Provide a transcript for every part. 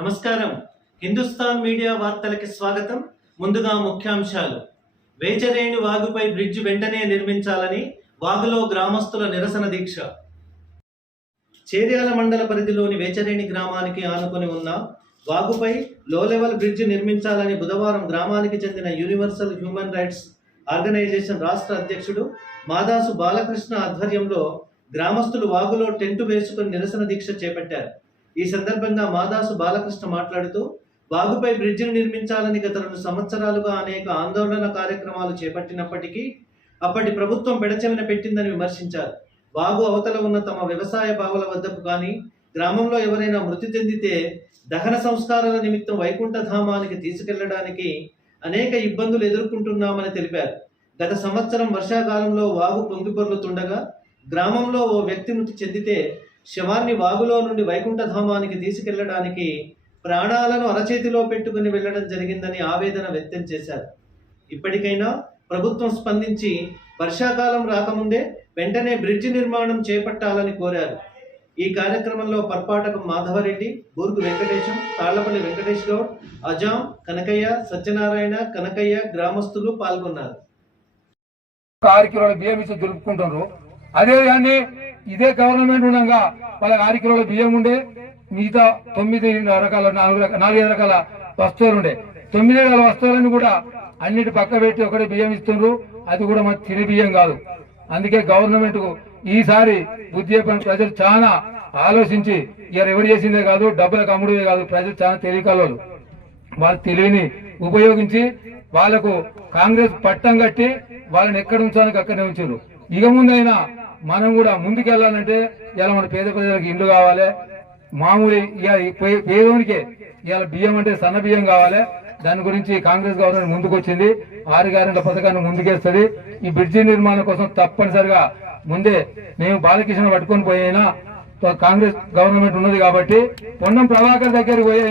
నమస్కారం. హిందుస్థాన్ మీడియా వార్తలకి స్వాగతం. ముందుగా ముఖ్యాంశాలు. వేచరేణి వాగుపై బ్రిడ్జ్ వెంటనే నిర్మించాలని వాగులో గ్రామస్తుల నిరసన దీక్ష. చేర్యాల మండల పరిధిలోని వేచరేణి గ్రామానికి ఆనుకొని ఉన్న వాగుపై లో లెవెల్ బ్రిడ్జ్ నిర్మించాలని బుధవారం గ్రామానికి చెందిన యూనివర్సల్ హ్యూమన్ రైట్స్ ఆర్గనైజేషన్ రాష్ట్ర అధ్యక్షుడు మాదాసు బాలకృష్ణ ఆధ్వర్యంలో గ్రామస్తులు వాగులో టెంటు వేసుకుని నిరసన దీక్ష చేపట్టారు. ఈ సందర్భంగా మాదాసు బాలకృష్ణ మాట్లాడుతూ వాగుపై బ్రిడ్జిని నిర్మించాలని గత రెండు సంవత్సరాలుగా అనేక ఆందోళన కార్యక్రమాలు చేపట్టినప్పటికీ అప్పటి ప్రభుత్వం పెడచెవిన పెట్టిందని విమర్శించారు. వాగు అవతల ఉన్న తమ వ్యవసాయ బావుల వద్దకు కానీ గ్రామంలో ఎవరైనా మృతి చెందితే దహన సంస్కారాల నిమిత్తం వైకుంఠధామానికి తీసుకెళ్ళడానికి అనేక ఇబ్బందులు ఎదుర్కొంటున్నామని తెలిపారు. గత సంవత్సరం వర్షాకాలంలో వాగు పొంగిపొర్లుతుండగా గ్రామంలో ఓ వ్యక్తి మృతి చెందితే శవాన్ని వాగులో నుండి వైకుంఠధామానికి తీసుకెళ్ళడానికి ప్రాణాలను అరచేతిలో పెట్టుకుని వెళ్ళడం జరిగిందని ఆవేదన వ్యక్తం చేశారు. ఇప్పటికైనా ప్రభుత్వం స్పందించి వర్షాకాలం రాకముందే వెంటనే బ్రిడ్జి నిర్మాణం చేపట్టాలని కోరారు. ఈ కార్యక్రమంలో పర్పాటకం మాధవరెడ్డి బూర్గు వెంకటేశం తాళ్ళపల్లి వెంకటేష్ గౌడ్ అజాం కనకయ్య సత్యనారాయణ కనకయ్య గ్రామస్తులు పాల్గొన్నారు. ఆరు కిలోల బియ్యం ఇచ్చి దులుపుకుంటున్నారు అదే కానీ ఇదే గవర్నమెంట్ ఉండగా వాళ్ళకి ఆరు కిలోల బియ్యం ఉండే మిగతా తొమ్మిది రకాల నాలుగు నాలుగైదు రకాల వస్తువులు ఉండే. తొమ్మిది రకాల వస్తువులను కూడా అన్నిటి పక్క పెట్టి ఒకటే బియ్యం ఇస్తున్నారు అది కూడా మన తినే బియ్యం కాదు. అందుకే గవర్నమెంట్కు ఈసారి బుద్ధి ప్రజలు చాలా ఆలోచించి ఇక ఎవరు చేసిందే కాదు డబ్బులకు అమ్ముడే కాదు ప్రజలు చాలా తెలియకలవాళ్ళు వాళ్ళ తెలివిని ఉపయోగించి వాళ్ళకు కాంగ్రెస్ పట్టం కట్టి వాళ్ళని ఎక్కడ ఉంచాలని అక్కడనే ఉంచారు. ఇక ముందైనా మనం కూడా ముందుకెళ్ళాలంటే ఇలా మన పేద ప్రజలకు ఇండ్లు కావాలి. మామూలు ఇక పేదోనికే ఇవాళ బియ్యం అంటే సన్న బియ్యం కావాలి. దాని గురించి కాంగ్రెస్ గవర్నమెంట్ ముందుకొచ్చింది. ఆరు గ్యారెంట్ల పథకాన్ని ముందుకేస్తుంది. ఈ బ్రిడ్జి నిర్మాణం కోసం తప్పనిసరిగా ముందే మేము బాలకృష్ణ పట్టుకొని పోయినా కాంగ్రెస్ గవర్నమెంట్ ఉన్నది కాబట్టి పొన్నం ప్రభాకర్ దగ్గరికి పోయి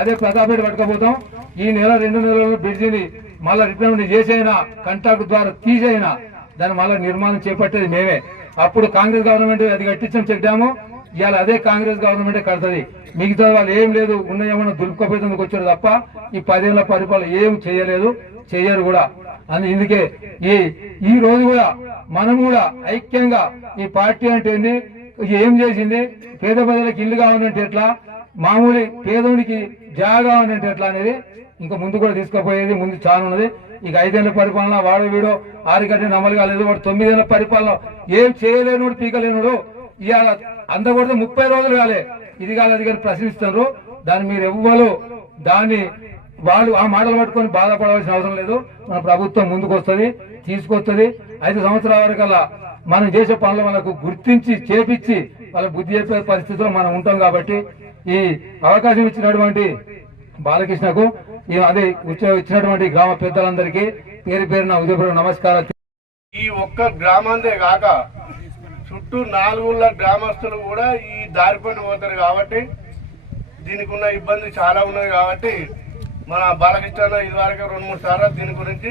అదే ప్రతాపేట పట్టుకపోతాం. ఈ నెల రెండు నెలల్లో బ్రిడ్జిని మళ్ళా రిప్లమెంట్ చేసైనా కంట్రాక్ట్ ద్వారా తీసైనా దాన్ని మళ్ళా నిర్మాణం చేపట్టేది మేమే. అప్పుడు కాంగ్రెస్ గవర్నమెంట్ అది కట్టించడం చెక్ డ్యాము ఇవాళ అదే కాంగ్రెస్ గవర్నమెంటే కడుతుంది. మిగతా వాళ్ళు ఏం లేదు ఉన్న ఏమన్నా దులుపుకోపోయేందుకు వచ్చారు తప్ప ఈ పదేళ్ళ పరిపాలన ఏం చేయలేదు చేయరు కూడా. అని ఇందుకే ఈ ఈ రోజు కూడా మనం కూడా ఐక్యంగా ఈ పార్టీ అంటే ఏంది? ఏం చేసింది? పేద ప్రజలకు ఇల్లు కావాలంటే ఎట్లా? మామూలు పేదోనికి జాగా కావాలంటే ఎట్లా అనేది ఇంకా ముందు కూడా తీసుకుపోయేది ముందు చాలా ఉన్నది. ఇక ఐదేళ్ళ పరిపాలన వాడు వీడో ఆరు నమలు కాలేదు వాడు తొమ్మిదేళ్ళ పరిపాలన. ఏం చేయలేనుడు పీకలేనుడు. ఇవాళ అందకూడదు ముప్పై రోజులు కాలే. ఇది కాదు అది కానీ ప్రశ్నిస్తున్నారు. దాన్ని మీరు ఎవ్వరు దాన్ని వాళ్ళు ఆ మాటలు పట్టుకొని బాధపడవలసిన అవసరం లేదు. మన ప్రభుత్వం ముందుకు వస్తుంది తీసుకొస్తుంది. ఐదు సంవత్సరాల వరకల్లా మనం చేసే పనులు మనకు గుర్తించి చేపించి వాళ్ళ బుద్ధి చెప్పే పరిస్థితిలో మనం ఉంటాం కాబట్టి ఈ అవకాశం ఇచ్చినటువంటి బాలకృష్ణకు నేను అదే ఇచ్చినటువంటి గ్రామ పెద్దలందరికీ పేరు పేరున ఉదయపూర్వ నమస్కారాలు. ఈ ఒక్క గ్రామందే కాక చుట్టూ నాలుగుళ్ళ గ్రామస్తులు కూడా ఈ దారిపడి పోతారు కాబట్టి దీనికి ఉన్న ఇబ్బంది చాలా ఉన్నది కాబట్టి మన బాలకృష్ణ ఇదివరకు రెండు మూడు సార్లు దీని గురించి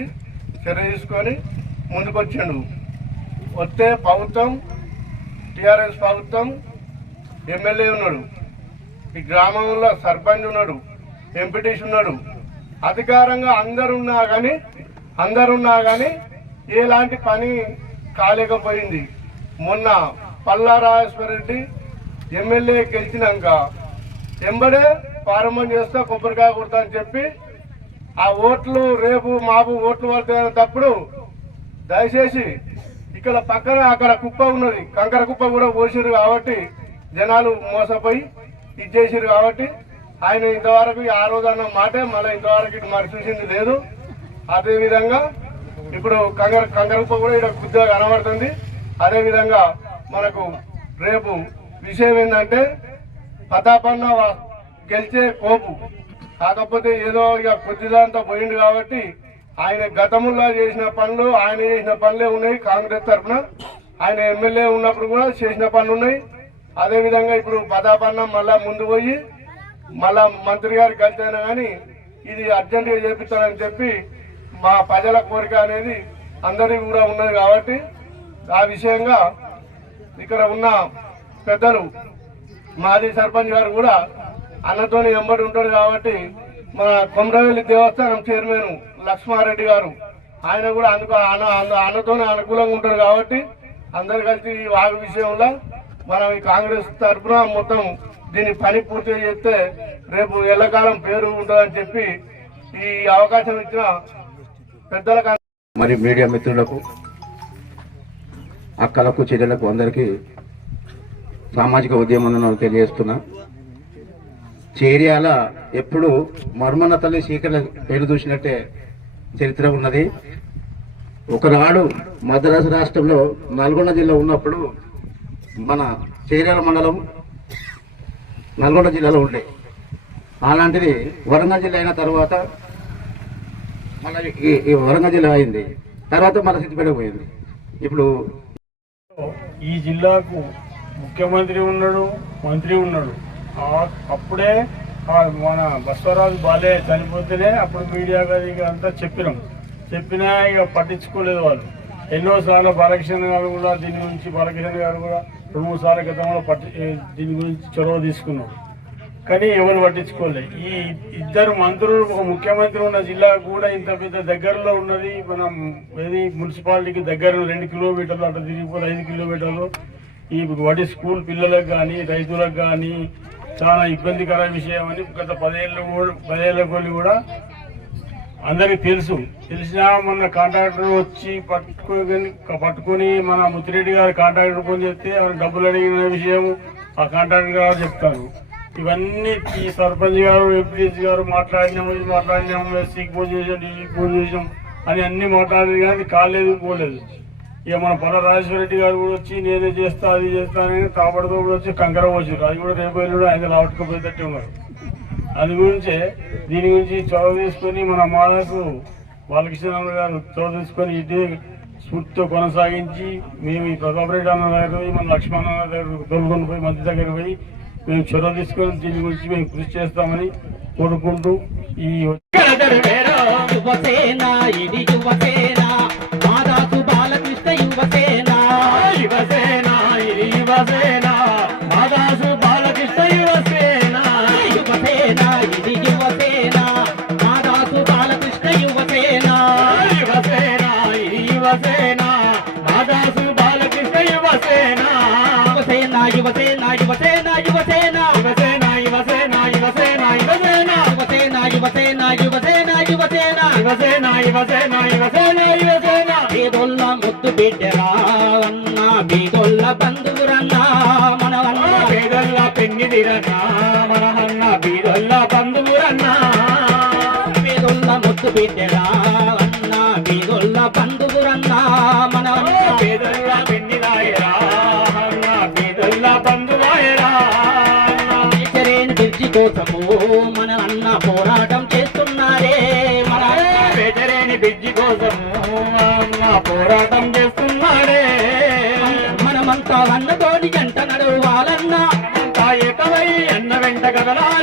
చర్య తీసుకొని ముందుకొచ్చిండు. వస్తే ప్రభుత్వం టిఆర్ఎస్ ప్రభుత్వం ఎమ్మెల్యే ఉన్నాడు. ఈ గ్రామంలో సర్పంచ్ ఉన్నాడు. ఎంపీటీసీ ఉన్నాడు. అధికారంగా అందరున్నా కానీ అందరున్నా కానీ ఎలాంటి పని కాలేకపోయింది. మొన్న పల్లా రెడ్డి ఎమ్మెల్యే గెలిచినాక ఎంబడే ప్రారంభం చేస్తా కొబ్బరికాయ కొడతా అని చెప్పి ఆ ఓట్లు రేపు మాపు ఓట్లు పడుతున్నప్పుడు దయచేసి ఇక్కడ పక్కన అక్కడ కుప్ప ఉన్నది. కంకర కుప్ప కూడా పోసిరు కాబట్టి జనాలు మోసపోయి ఇది కాబట్టి ఆయన ఇంతవరకు ఆ రోజు అన్న మాటే మళ్ళీ ఇంతవరకు ఇటు మరి చూసింది లేదు. అదేవిధంగా ఇప్పుడు కంకర కంకర కూడా ఇక్కడ కొద్దిగా కనబడుతుంది. అదేవిధంగా మనకు రేపు విషయం ఏంటంటే పతాపన్న గెలిచే కోపు. కాకపోతే ఏదో ఇక కొద్దిదాంతో పోయిండు కాబట్టి ఆయన గతంలో చేసిన పనులు ఆయన చేసిన పనులే ఉన్నాయి కాంగ్రెస్ తరఫున. ఆయన ఎమ్మెల్యే ఉన్నప్పుడు కూడా చేసిన పనులు ఉన్నాయి. అదేవిధంగా ఇప్పుడు ప్రతాపన్న మళ్ళా ముందు పోయి మళ్ళా మంత్రి గారికి అంతేనా కానీ ఇది అర్జెంటుగా చేపిస్తానని చెప్పి మా ప్రజల కోరిక అనేది అందరికీ కూడా ఉన్నది కాబట్టి ఆ విషయంగా ఇక్కడ ఉన్న పెద్దలు మాజీ సర్పంచ్ గారు కూడా అన్నతోని వెంబడి ఉంటాడు కాబట్టి మన కొమరవెల్లి దేవస్థానం చైర్మన్ లక్ష్మారెడ్డి గారు ఆయన కూడా అందుకు అన్న అన్నతోనే అనుకూలంగా ఉంటాడు కాబట్టి అందరు కలిసి ఈ వాగు విషయంలో మనం ఈ కాంగ్రెస్ తరఫున మొత్తం దీన్ని పని పూర్తి చేస్తే రేపు ఎల్లకాలం పేరు ఉంటుందని చెప్పి ఈ అవకాశం ఇచ్చిన పెద్దల మరి మీడియా మిత్రులకు అక్కలకు చెల్లెలకు అందరికీ సామాజిక ఉద్యమం తెలియజేస్తున్నా. చేర్యాల ఎప్పుడు మర్మన తల్లి శీకర పేరు చూసినట్టే చరిత్ర ఉన్నది. ఒకనాడు మద్రాసు రాష్ట్రంలో నల్గొండ జిల్లా ఉన్నప్పుడు మన చేర్యాల మండలం నల్గొండ జిల్లాలో ఉండే. అలాంటిది వరంగల్ జిల్లా అయిన తర్వాత మళ్ళీ ఈ వరంగల్ జిల్లా అయింది. తర్వాత మన సిద్దిపేట పోయింది. ఇప్పుడు ఈ జిల్లాకు ముఖ్యమంత్రి ఉన్నాడు మంత్రి ఉన్నాడు. అప్పుడే మన బసవరాజు బాలే చనిపోతేనే అప్పుడు మీడియా గారి అంతా చెప్పినాం. చెప్పినా ఇక పట్టించుకోలేదు వాళ్ళు. ఎన్నోసార్లు బాలకృష్ణ గారు కూడా దీని గురించి బాలకృష్ణ గారు కూడా రెండు మూడు సార్లు గతంలో పట్టి దీని గురించి చొరవ తీసుకున్నాం. కానీ ఎవరు పట్టించుకోలే. ఈ ఇద్దరు మంత్రులు ఒక ముఖ్యమంత్రి ఉన్న జిల్లా కూడా ఇంత పెద్ద దగ్గరలో ఉన్నది. మనం ఏది మున్సిపాలిటీకి దగ్గర రెండు కిలోమీటర్లు అటు తిరిగిపోతే ఐదు కిలోమీటర్లు. ఈ వాటి స్కూల్ పిల్లలకు కానీ రైతులకు కానీ చాలా ఇబ్బందికర విషయం అని గత పదేళ్ళు కూడా పదేళ్ళ కూడా అందరికి తెలుసు. తెలిసినా మొన్న కాంట్రాక్టర్ వచ్చి పట్టుకొని పట్టుకొని మన ముత్తిరెడ్డి గారు కాంట్రాక్టర్ ఫోన్ చెప్తే ఆయన డబ్బులు అడిగిన విషయం ఆ కాంట్రాక్టర్ గారు చెప్తారు. ఇవన్నీ ఈ సర్పంచ్ గారు ఎంపీఎస్ గారు మాట్లాడినాము ఇది మాట్లాడినాము ఎస్సీకి ఫోన్ చేసాం డీసీకి ఫోన్ చేసాం అని అన్ని మాట్లాడేది కానీ కాలేదు పోలేదు. ఇక మన పొల రాజేశ్వర రెడ్డి గారు కూడా వచ్చి నేనే చేస్తా అది చేస్తానని అని కూడా వచ్చి కంకర వచ్చారు అది కూడా రేపు ఎల్లుండి ఆయన లావట్టుకుపోయేటట్టు ఉన్నారు. అందు గురించే దీని గురించి చొరవ తీసుకొని మన మాలకు బాలకృష్ణ గారు చొరవ తీసుకొని ఇదే స్ఫూర్తితో కొనసాగించి మేము ఈ ప్రతాపరెడ్డి అన్న దగ్గర పోయి మన లక్ష్మణ అన్న దగ్గర తోలుకొని పోయి మంత్రి దగ్గర పోయి మేము చొరవ తీసుకొని దీని గురించి మేము కృషి చేస్తామని కోరుకుంటూ ఈ యువసేన యువసేన యువసేన యువసేన యువసేన యువసేన యువసేన యువసేన యువసేన యువసేన యువసేన యువసేన యువసేన యువసేన యువసేన బీదొల్ల ముద్దు బిడ్డరా అన్న బీదొల్ల బంధువురన్నా మనవన్న పేదల్ల పెన్నిదిరన్నా మనమన్న బీదొల్ల బంధువురన్నా బీదొల్ల ముద్దు బిడ్డరా అన్న బీదొల్ల బంధువురన్నా మనవన్న పేదల్ల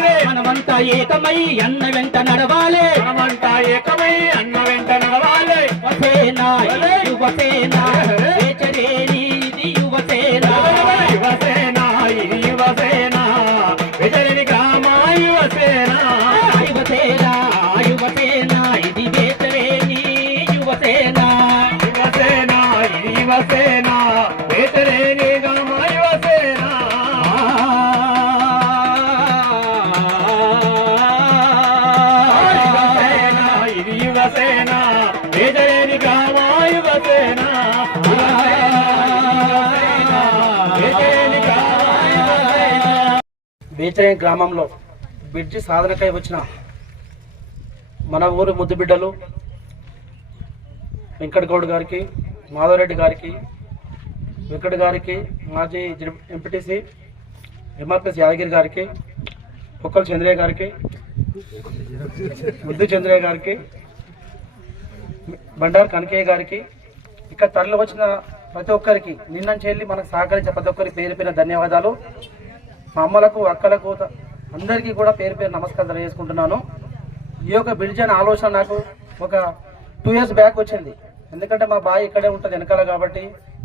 మనమంతా ఏకమై అన్న వెంట నడవాలే. మనమంతా ఏకమై అన్న వెంట నడవాలే. యువసేన ఇది యువసేన. బీచయ్య గ్రామంలో బ్రిడ్జి సాధనకై వచ్చిన మన ఊరు ముద్దుబిడ్డలు వెంకటగౌడ్ గారికి మాధవరెడ్డి గారికి వెంకట గారికి మాజీ ఎంపీటీసీ ఎంఆర్పిఎస్ యాదగిరి గారికి కుక్కల చంద్రయ్య గారికి ముద్దు చంద్రయ్య గారికి బండారు కనకయ్య గారికి ఇక్కడ తరలి వచ్చిన ప్రతి ఒక్కరికి నిన్న చెల్లి మనకు సహకరించే ప్రతి ఒక్కరికి పేరు పేరు ధన్యవాదాలు. మా అమ్మలకు అక్కలకు అందరికీ కూడా పేరు పేరు నమస్కారం తెలియజేసుకుంటున్నాను. ఈ యొక్క బ్రిడ్జ్ అనే ఆలోచన నాకు ఒక టూ ఇయర్స్ బ్యాక్ వచ్చింది. ఎందుకంటే మా బాయ్ ఇక్కడే ఉంటుంది వెనకాల కాబట్టి.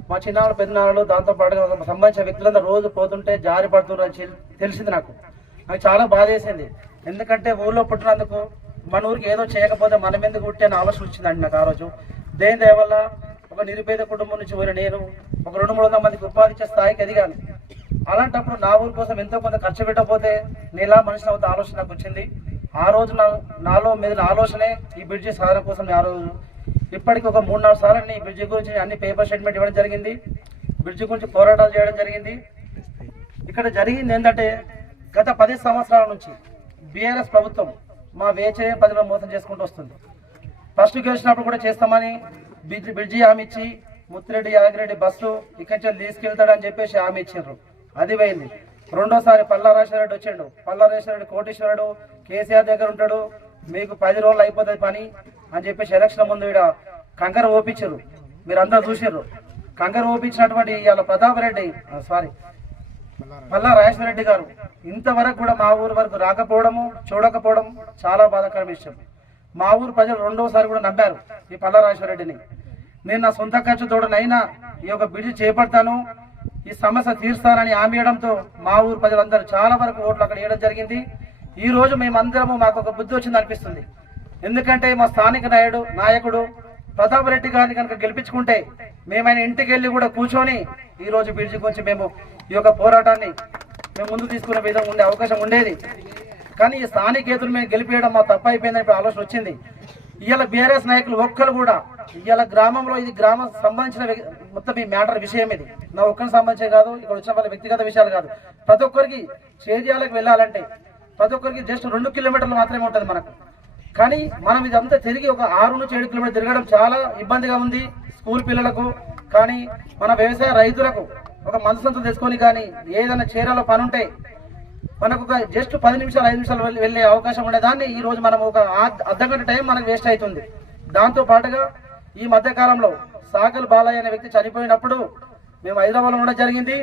మా చిన్నాళ్ళు పెద్దనాళ్ళు దాంతో పాటుగా సంబంధించిన వ్యక్తులందరూ రోజు పోతుంటే జారి పడుతున్నారని తెలిసింది నాకు. నాకు చాలా బాధ వేసింది. ఎందుకంటే ఊళ్ళో పుట్టినందుకు మన ఊరికి ఏదో చేయకపోతే మనం ఎందుకు పుట్టే అని ఆలోచన వచ్చిందండి నాకు ఆ రోజు. దేని దేవల్ల ఒక నిరుపేద కుటుంబం నుంచి పోయిన నేను ఒక రెండు మూడు వందల మందికి ఉపాధి ఇచ్చే స్థాయికి ఎదిగాను. అలాంటప్పుడు నా ఊరి కోసం ఎంతో కొంత ఖర్చు పెట్టకపోతే నీలా మనిషిని అవుతా ఆలోచన నాకు వచ్చింది. ఆ రోజు నా నాలో మెదిలిన ఆలోచనే ఈ బ్రిడ్జి సాధన కోసం ఆ రోజు. ఇప్పటికి ఒక మూడు నాలుగు సార్లు ఈ బ్రిడ్జి గురించి అన్ని పేపర్ స్టేట్మెంట్ ఇవ్వడం జరిగింది. బ్రిడ్జి గురించి పోరాటాలు చేయడం జరిగింది. ఇక్కడ జరిగింది ఏంటంటే గత పది సంవత్సరాల నుంచి బీఆర్ఎస్ ప్రభుత్వం మా వేచే పదిలో మోసం చేసుకుంటూ వస్తుంది. ఫస్ట్ గెలిచినప్పుడు కూడా చేస్తామని బ్రిడ్జి బ్రిడ్జి హామీ ఇచ్చి ముత్తిరెడ్డి యాగిరెడ్డి బస్సు ఇక్కడి నుంచి తీసుకెళ్తాడని చెప్పేసి హామీ ఇచ్చారు. అది పోయింది. రెండోసారి పల్లా రాజశేఖరరెడ్డి వచ్చిండు. పల్లా రాజశేఖరరెడ్డి కోటేశ్వరుడు కేసీఆర్ దగ్గర ఉంటాడు. మీకు పది రోజులు అయిపోతుంది పని అని చెప్పేసి ఎలక్షన్ ముందు ఇక్కడ కంకర ఓపించారు. మీరు అందరూ చూసారు కంకర ఓపించినటువంటి ఇవాళ ప్రతాప్ రెడ్డి సారీ పల్లా రాజేశ్వర రెడ్డి గారు ఇంతవరకు కూడా మా ఊరు వరకు రాకపోవడము చూడకపోవడం చాలా బాధాకరమైన విషయం. మా ఊరు ప్రజలు రెండోసారి కూడా నమ్మారు ఈ పల్లా రాజేశ్వర రెడ్డిని నేను నా సొంత ఖర్చు తోడనైనా ఈ యొక్క బిడ్జి చేపడతాను. ఈ సమస్య తీరుస్తానని హామీయడంతో మా ఊరు ప్రజలందరూ చాలా వరకు ఓట్లు అక్కడ వేయడం జరిగింది. ఈ రోజు మేమందరము మాకు ఒక బుద్ధి వచ్చింది అనిపిస్తుంది. ఎందుకంటే మా స్థానిక నాయుడు నాయకుడు ప్రతాప్ రెడ్డి గారిని కనుక గెలిపించుకుంటే మేము ఆయన ఇంటికి వెళ్ళి కూడా కూర్చొని ఈ రోజు బిడ్జి గురించి మేము ఈ యొక్క పోరాటాన్ని మేము ముందు తీసుకునే విధంగా ఉండే అవకాశం ఉండేది. కానీ ఈ స్థానికేతులు మేము గెలిపేయడం మా తప్పు అయిపోయిందని ఆలోచన వచ్చింది. ఇవాళ బీఆర్ఎస్ నాయకులు ఒక్కరు కూడా ఇవాళ గ్రామంలో ఇది గ్రామం సంబంధించిన మొత్తం ఈ మ్యాటర్ విషయం ఇది. నా ఒక్కరికి సంబంధించే కాదు ఇక్కడ వచ్చిన వాళ్ళ వ్యక్తిగత విషయాలు కాదు. ప్రతి ఒక్కరికి చేర్యాలకు వెళ్ళాలంటే ప్రతి ఒక్కరికి జస్ట్ రెండు కిలోమీటర్లు మాత్రమే ఉంటుంది మనకు. కానీ మనం ఇదంతా తిరిగి ఒక ఆరు నుంచి ఏడు కిలోమీటర్ తిరగడం చాలా ఇబ్బందిగా ఉంది స్కూల్ పిల్లలకు. కానీ మన వ్యవసాయ రైతులకు ఒక మనసంతో తెచ్చుకొని కానీ ఏదైనా చీరలో పని మనకు ఒక జస్ట్ పది నిమిషాలు ఐదు నిమిషాలు వెళ్ళే అవకాశం ఉండేదాన్ని ఈ రోజు మనం ఒక అర్ధగంట టైం మనకు వేస్ట్ అవుతుంది దాంతో పాటుగా ఈ మధ్యకాలంలో సాగల్ బాలయ్య అనే వ్యక్తి చనిపోయినప్పుడు మేము హైదరాబాద్లో ఉండడం జరిగింది.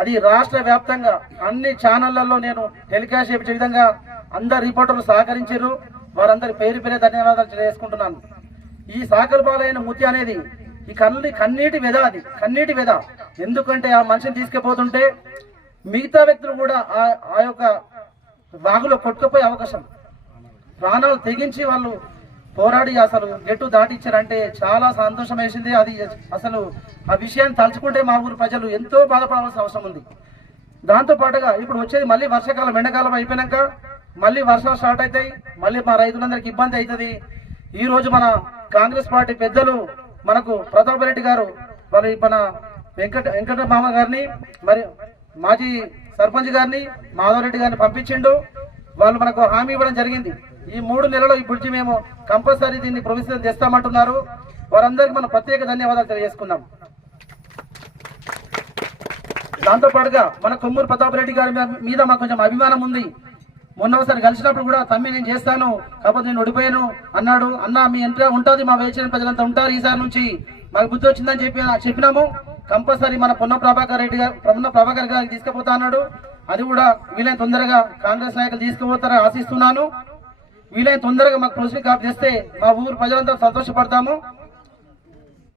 అది రాష్ట్ర వ్యాప్తంగా అన్ని ఛానళ్ళలో నేను టెలికాస్ట్ చేపించే విధంగా అందరు రిపోర్టర్లు సహకరించారు. వారందరి పేరు పేరే ధన్యవాదాలు చేసుకుంటున్నాను ఈ సాగల్ బాలైన మృతి అనేది ఈ కన్ను కన్నీటి వెద అది. కన్నీటి వెద ఎందుకంటే ఆ మనిషిని తీసుకుపోతుంటే మిగతా వ్యక్తులు కూడా ఆ ఆ యొక్క వాగులో కొట్టుకుపోయే అవకాశం. ప్రాణాలు తెగించి వాళ్ళు పోరాడి అసలు గెట్టు దాటించారంటే చాలా సంతోషం వేసింది. అది అసలు ఆ విషయాన్ని తలుచుకుంటే మా ఊరు ప్రజలు ఎంతో బాధపడాల్సిన అవసరం ఉంది. దాంతో పాటుగా ఇప్పుడు వచ్చేది మళ్ళీ వర్షాకాలం ఎండాకాలం అయిపోయినాక మళ్ళీ వర్షాలు స్టార్ట్ అవుతాయి మళ్ళీ మా రైతులందరికీ ఇబ్బంది అవుతుంది ఈ రోజు మన కాంగ్రెస్ పార్టీ పెద్దలు మనకు ప్రతాప్ రెడ్డి గారు మరి మన వెంకట వెంకట మామ గారిని మరి మాజీ సర్పంచ్ గారిని మాధవరెడ్డి గారిని పంపించిండు. వాళ్ళు మనకు హామీ ఇవ్వడం జరిగింది. ఈ మూడు నెలలు ఈ బ్రిడ్జి మేము కంపల్సరీ దీన్ని ప్రొవిజన్ చేస్తామంటున్నారు. వారందరికీ మనం ప్రత్యేక ధన్యవాదాలు తెలియజేసుకున్నాం దాంతో పాటుగా మన కొమ్మూరు ప్రతాప్ రెడ్డి గారి మీద- మీద మాకు కొంచెం అభిమానం ఉంది. మొన్న ఒకసారి కలిసినప్పుడు కూడా తమ్మి నేను చేస్తాను కాకపోతే నేను ఓడిపోయాను అన్నాడు. అన్న మీ ఎంత ఉంటుంది మా వేచిన ప్రజలంతా ఉంటారు ఈసారి నుంచి. మాకు బుద్ధి వచ్చిందని చెప్పి చెప్పినాము. కంపల్సరీ మన పొన్న ప్రభాకర్ రెడ్డి గారు పొన్న ప్రభాకర్ గారికి తీసుకుపోతా అన్నాడు. అది కూడా వీలైన తొందరగా కాంగ్రెస్ నాయకులు తీసుకుపోతారని ఆశిస్తున్నాను. వీలైన తొందరగా మాకు ప్రొసీడింగ్ కాపీ చేస్తే మా ఊరు ప్రజలంతా సంతోషపడతాము.